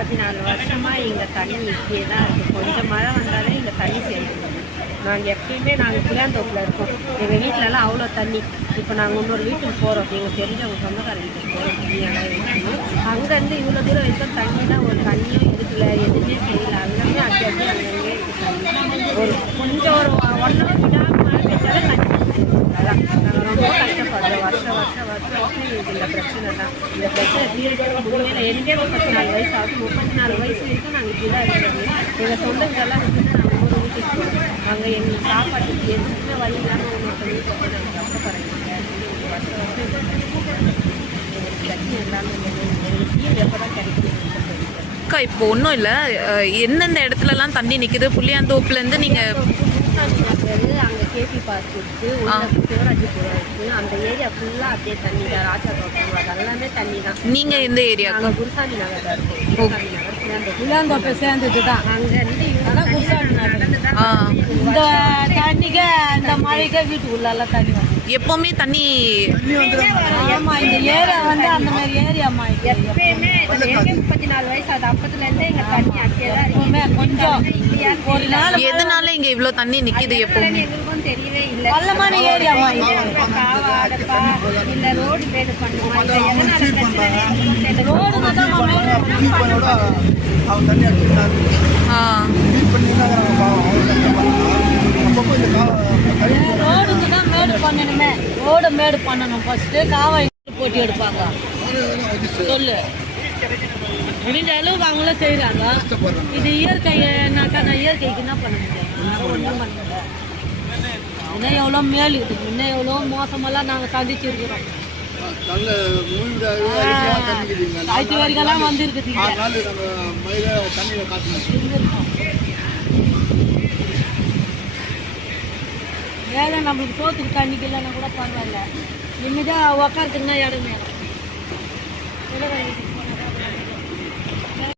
34 வருஷமாக இங்கே தண்ணி இப்படியே தான் இருக்குது. கொஞ்சம் மழை வந்தாலே இங்கே தண்ணி சேர்ந்துடும். நாங்கள் எப்பயுமே புளியாந்தோப்பில் இருக்கோம். எங்கள் வீட்டிலலாம் அவ்வளோ தண்ணி. இப்போ நாங்கள் இன்னொரு வீட்டுக்கு போகிறோம், எங்கள் தெரிஞ்சவங்க சொந்தக்கார வீட்டுக்கு போகிறோம். தண்ணியெல்லாம் இருக்குது. அங்கேருந்து இவ்வளோ தூரம் வரைக்கும் தண்ணிலாம் ஒரு தண்ணியும் எடுக்கல, எதுவுமே செய்யலை. அங்கேருந்து அப்படி அங்கேயே இருக்குது. ஒரு கொஞ்சம் ஒரு 1 hour விடாமல் மழை பெய்தாலே தண்ணி. அதான் நாங்கள் ரொம்ப கஷ்டப்படுறோம். வருஷம் இந்த பிரச்சனை தான். இந்த பிரச்சனை தீர்க்க முடியல. எனக்கே 34 வயசு ஆகும். 34 வயசு வரைக்கும் நாங்கள் இப்படி தான் இருக்கிறோம். எங்கள் சொந்தங்கள்லாம் வந்துட்டு நாங்கள் ஒரு வீட்டுக்கு போகிறோம். அங்கே எங்களுக்கு சாப்பாட்டுக்கு எதுவுமே வழி இல்லாமல் ஒவ்வொருத்தர் வீட்டுக்கு போய் நாங்கள் கஷ்டப்படுறீங்க. வருஷம் எங்களுக்கு பிரச்சனை எல்லாமே எங்களுக்கு தீர்வு எப்போ தான் கிடைக்கும். அக்கா இப்போ ஒன்றும் இல்லை, எந்தெந்த இடத்துலலாம் தண்ணி நிற்குது? புளியாந்தோப்புலேருந்து நீங்கள் அங்கே கேபி பார்க் இருக்குது, சிவராஜபுரம் இருக்குது. அந்த ஏரியா ஃபுல்லாக அப்படியே தண்ணி தான். ராஜா தோட்டம் அது எல்லாமே தண்ணி தான். நீங்கள் எந்த ஏரியா? நாங்கள் குருசாமி நகர் தான் இருக்கோம். குருசாமி நகர் புளியாந்தோப்பை சேர்ந்தது தான். அங்கேருந்து குருசாமி நடந்து தான் இந்த தண்ணிக்கே இந்த மழைக்கே வீட்டுக்குள்ளெல்லாம் தண்ணி வரும். எப்போவுமே தண்ணி ஆமாம். இந்த ஏரியா வந்து அந்த மாதிரி ஏரியாம்மா. எப்பயுமே 34 வயசு அது அப்பத்துலேருந்தே எங்கள் தண்ணி அப்படியே தான் இருக்குமே. கொஞ்சம் ஒரு நாள் எதனால இங்கே இவ்வளோ தண்ணி நிற்கிது? எப்போவுமே எங்களுக்கும் தெரியவே இல்லை. பள்ளமான ஏரியாமா காவா அடப்பா இல்லை ரோடு மேடு பண்ணுமா ரோடு தான் ரோடுக்கு தான் மேடு பண்ணணுமே. ரோடு மேடு பண்ணணும். ஃபர்ஸ்ட்டு காவாய் போட்டி எடுப்பாங்க. சொல்லு முடிஞ்ச அளவுக்கு அவங்களும் செய்கிறாங்க. இது இயற்கைனாக்கா நான் இயற்கைக்கு என்ன பண்ண முடியும்? ஒன்றும் பண்ண முடியல. இன்னும் எவ்வளோ மேல் இருக்குது, இன்னும் எவ்வளோ மோசமெல்லாம் நாங்கள் சந்திச்சிருக்கிறோம். ஆயிரத்தி வரைக்கெல்லாம் வந்துருக்குது. வேலை நம்மளுக்கு சோத்துக்கு தண்ணிக்கு இல்லைன்னா கூட பரவாயில்ல. நிம்மதியாக உக்காரத்துக்குன்னா இடம் வேணும்.